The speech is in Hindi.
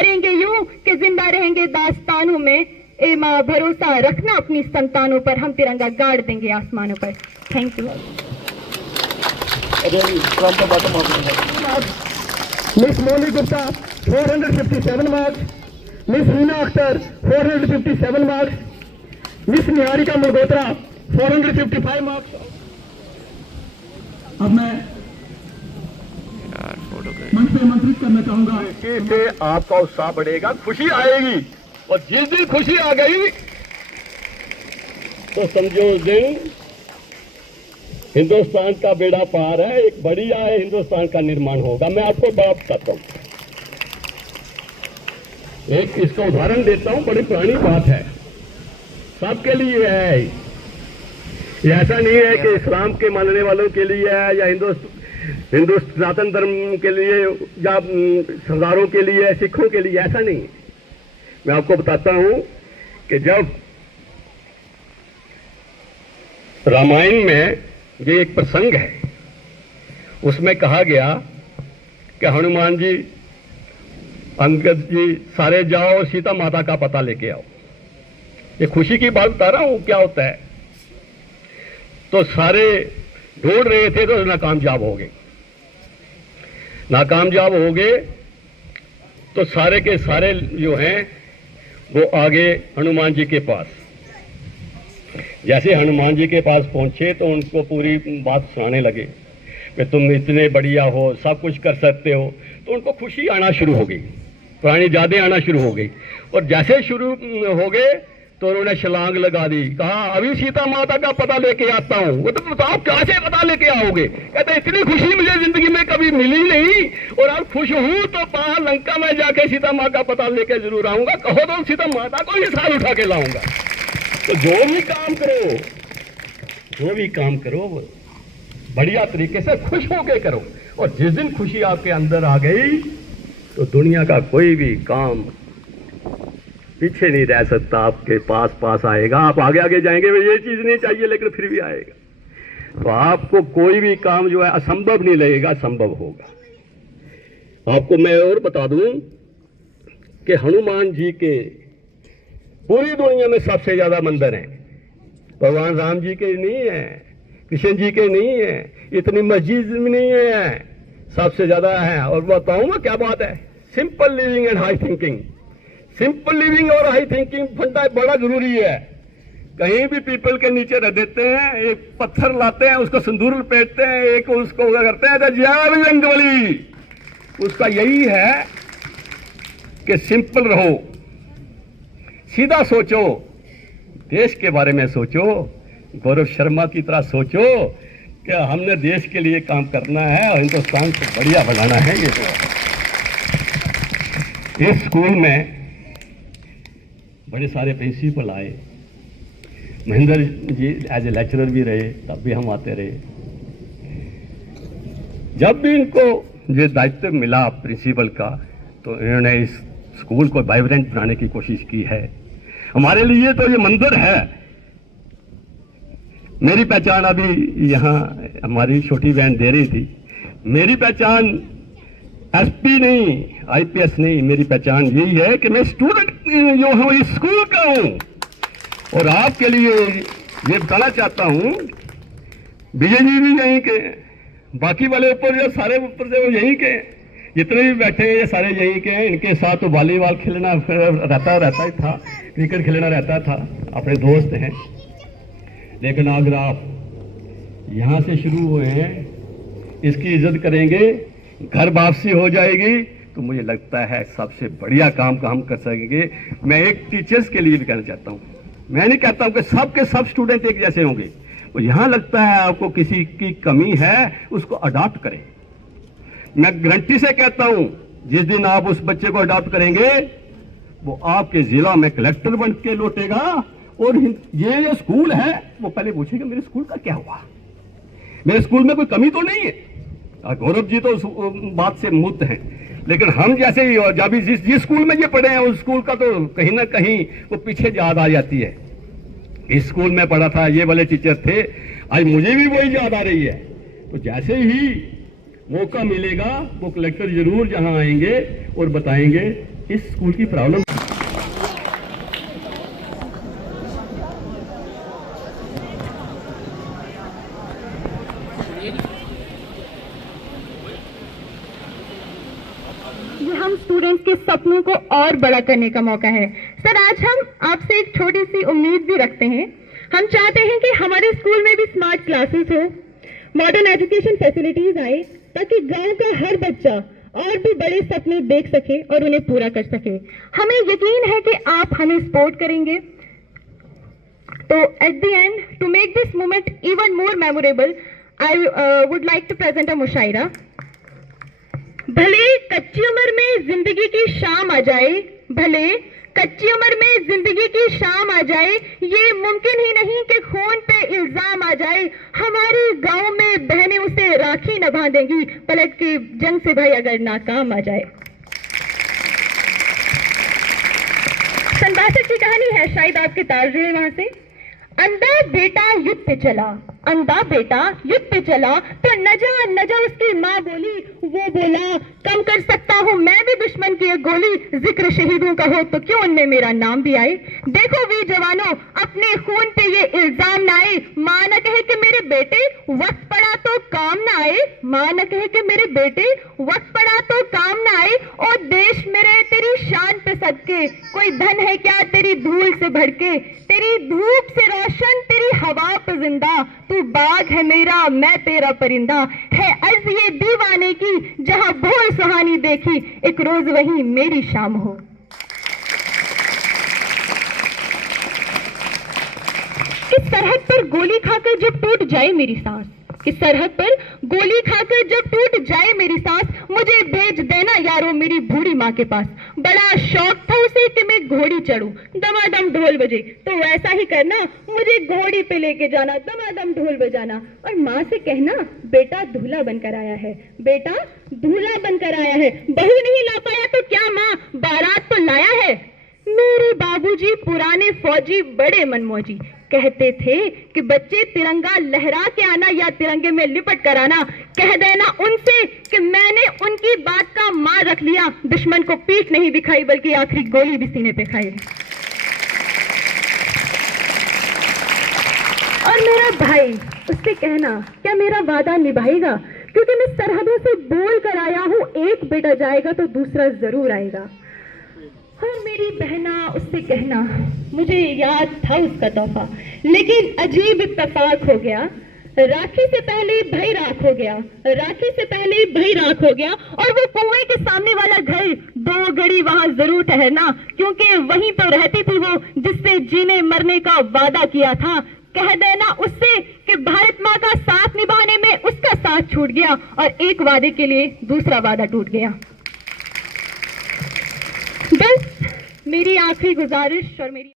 मरेंगे यूं कि जिंदा रहेंगे दास्तानों में। ए माँ भरोसा रखना अपनी संतानों पर, हम तिरंगा गाड़ देंगे आसमानों पर। Thank you. Miss Moni Gupta 457 marks, miss Reena Akhtar 457 marks, miss Niharika Malhotra 455 marks. अब मैं मंच पे आमंत्रित करना चाहूंगा। इससे आपका उत्साह बढ़ेगा, खुशी आएगी, और जिस दिन खुशी आ गई तो समझो उस दिन हिंदुस्तान का बेड़ा पार है, एक बढ़िया है हिंदुस्तान का निर्माण होगा। मैं आपको बड़ा बताता हूं, एक इसका उदाहरण देता हूं, बड़ी पुरानी बात है, सबके लिए है। ये ऐसा नहीं है कि इस्लाम के मानने वालों के लिए है या हिंदू सनातन धर्म के लिए या सरदारों के लिए, सिखों के लिए, ऐसा नहीं है। मैं आपको बताता हूं कि जब रामायण में ये एक प्रसंग है, उसमें कहा गया कि हनुमान जी, अंगद जी सारे जाओ और सीता माता का पता लेके आओ। ये खुशी की बात बता रहा हूं, क्या होता है। तो सारे ढूंढ रहे थे तो नाकामयाब हो गए। नाकामयाब हो गए तो सारे के सारे जो हैं वो आगे हनुमान जी के पास। जैसे हनुमान जी के पास पहुंचे तो उनको पूरी बात सुनाने लगे कि तुम इतने बढ़िया हो, सब कुछ कर सकते हो। तो उनको खुशी आना शुरू हो गई, पुरानी यादें आना शुरू हो गई। और जैसे शुरू हो गए तो उन्होंने छलांग लगा दी, कहा अभी सीता माता का पता लेके आता हूँ। वो तो बताओ कैसे पता लेके आओगे? कहते इतनी खुशी मुझे जिंदगी में कभी मिली नहीं, और अब खुश हूं तो बाहर लंका में जाके सीता माँ का पता लेके जरूर आऊंगा। कहो तो सीता माता को ही साथ उठा के लाऊंगा। तो जो भी काम करो, जो भी काम करो बढ़िया तरीके से खुश होके करो। और जिस दिन खुशी आपके अंदर आ गई तो दुनिया का कोई भी काम पीछे नहीं रह सकता, आपके पास पास आएगा। आप आगे आगे जाएंगे, ये चीज नहीं चाहिए लेकिन फिर भी आएगा। तो आपको कोई भी काम जो है असंभव नहीं लगेगा, संभव होगा। आपको मैं और बता दूं कि हनुमान जी के पूरी दुनिया में सबसे ज्यादा मंदिर हैं। भगवान राम जी के नहीं है, कृष्ण जी के नहीं है, इतनी मस्जिद भी नहीं है, सबसे ज्यादा है। और बताऊं मैं क्या बात है, simple living and high thinking. Simple living और हाई थिंकिंग फंडा बड़ा जरूरी है। कहीं भी पीपल के नीचे रह देते हैं, एक पत्थर लाते हैं, उसको सिंदूर लपेटते हैं, एक उसको क्या करते हैं जय जंगली। उसका यही है कि सिंपल रहो, सीधा सोचो, देश के बारे में सोचो, गौरव शर्मा की तरह सोचो कि हमने देश के लिए काम करना है और हिंदुस्तान को बढ़िया बनाना है। ये इस स्कूल में बड़े सारे प्रिंसिपल आए, Mahendra ji as a lecturer भी रहे, तब भी हम आते रहे। जब भी इनको ये दायित्व मिला प्रिंसिपल का तो इन्होंने इस स्कूल को वाइब्रेंट बनाने की कोशिश की है। हमारे लिए तो ये मंदिर है। मेरी पहचान अभी यहाँ हमारी छोटी बहन दे रही थी, मेरी पहचान एसपी नहीं, आईपीएस नहीं, मेरी पहचान यही है कि मैं स्टूडेंट जो हूँ इस स्कूल का हूँ। और आपके लिए ये बताना चाहता हूँ, विजय जी भी यहीं के, बाकी वाले ऊपर जो सारे ऊपर से वो यहीं के, जितने भी बैठे हैं ये सारे यहीं के हैं। इनके साथ तो वॉलीबॉल खेलना रहता ही था, क्रिकेट खेलना रहता था, अपने दोस्त हैं। लेकिन अगर आप यहाँ से शुरू हुए हैं, इसकी इज्जत करेंगे, घर वापसी हो जाएगी, तो मुझे लगता है सबसे बढ़िया काम का हम कर सकेंगे। मैं एक टीचर्स के लिए भी कहना चाहता हूँ, मैं नहीं कहता हूँ कि सब के सब स्टूडेंट एक जैसे होंगे। तो यहाँ लगता है आपको किसी की कमी है, उसको अडॉप्ट करें। मैं गारंटी से कहता हूँ जिस दिन आप उस बच्चे को अडॉप्ट करेंगे वो आपके जिला में कलेक्टर बन के लौटेगा। और ये स्कूल है वो पहले पूछेगा मेरे स्कूल का क्या हुआ, मेरे स्कूल में कोई कमी तो नहीं है। गौरव जी तो उस बात से मुक्त हैं, लेकिन हम जैसे ही जब जिस स्कूल में ये पढ़े हैं उस स्कूल का तो कहीं ना कहीं वो पीछे याद आ जाती है। इस स्कूल में पढ़ा था, ये वाले टीचर थे, आज मुझे भी वही याद आ रही है। तो जैसे ही मौका मिलेगा वो कलेक्टर जरूर जहां आएंगे और बताएंगे इस स्कूल की प्रॉब्लम ये हम स्टूडेंट्स के सपनों को और बड़ा करने का मौका है। सर, आज हम आपसे एक छोटी सी उम्मीद भी रखते हैं। हम चाहते हैं कि हमारे स्कूल में भी स्मार्ट क्लासेस हो, मॉडर्न एजुकेशन फैसिलिटीज आए, ताकि गांव का हर बच्चा और भी बड़े सपने देख सके और उन्हें पूरा कर सके। हमें यकीन है कि आप हमें सपोर्ट करेंगे। तो at the end, to make this moment even more memorable, I would like to present a मुशायरा। भले कच्ची उम्र में जिंदगी की शाम आ जाए, भले कच्ची उम्र में जिंदगी की शाम आ जाए, ये मुमकिन ही नहीं कि खून पे इल्जाम आ जाए। हमारे गांव में बहनें उसे राखी न बांधेंगी, पलट के जंग से भाई अगर नाकाम आ जाए। सन 62 की कहानी है, शायद आपके तार जुड़े वहां से। अंधा बेटा युद्ध पे चला, अंधा बेटा युद्ध पे चला, तो न जा उसकी माँ बोली। वो बोला, कम कर सकता हूँ मैं भी दुश्मन की एक गोली, जिक्र शहीदों का हो तो क्यों उनमें मेरा नाम भी आए। देखो वीर जवानों, अपने खून पे ये इल्जाम ना आए। माँ न कहे कि मेरे बेटे वक्त पड़ा तो काम ना आए, माँ न कहे कि मेरे बेटे वक्त पड़ा तो काम ना आए। और देश मेरे तेरी शान पे सदके, कोई धन है क्या तेरी धूल से भड़के, तेरी धूप से रोशन तेरी हवा पे जिंदा, तू बाग है मेरा मैं तेरा परिंदा। है अर्ज ये दीवाने की, जहां भोर सुहानी देखी, एक रोज वही मेरी शाम हो। इस सरहद पर गोली खाकर जब टूट जाए मेरी सांस, इस सरहद पर गोली खाकर जब टूट जाए मेरी सांस, मुझे भेज देना यारों मेरी बूढ़ी माँ के पास। बड़ा शौक था उसे कि मैं घोड़ी चढ़ूं, दमादम ढोल बजे, तो वैसा ही करना, मुझे घोड़ी पे लेके जाना, दमादम ढोल बजाना। और माँ से कहना, बेटा दूल्हा बनकर आया है, बेटा दूल्हा बनकर आया है। बहू नहीं ला पाया तो क्या माँ, बारात तो लाया है। मेरे बाबूजी पुराने फौजी बड़े मनमौजी, कहते थे कि बच्चे तिरंगा लहरा के आना या तिरंगे में लिपट कर आना। कह देना उनसे कि मैंने उनकी बात का मान रख लिया, दुश्मन को पीठ नहीं दिखाई बल्कि आखिरी गोली भी सीने पे खाई। और मेरा भाई, उससे कहना क्या मेरा वादा निभाएगा, क्योंकि मैं सरहदों से बोल कर आया हूं, एक बेटा जाएगा तो दूसरा जरूर आएगा। और मेरी बहना, उससे कहना मुझे याद था उसका तोहफा, लेकिन अजीब इत्तेफाक हो गया, राखी से पहले भाई राख हो गया, राखी से पहले भाई राख हो गया। और वो कुएं के सामने वाला घर, 2 घड़ी वहां जरूर ठहरना, क्योंकि वहीं तो रहती थी वो जिससे जीने मरने का वादा किया था। कह देना उससे कि भारत माँ का साथ निभाने में उसका साथ छूट गया और एक वादे के लिए दूसरा वादा टूट गया। बस मेरी आखिरी गुजारिश और मेरी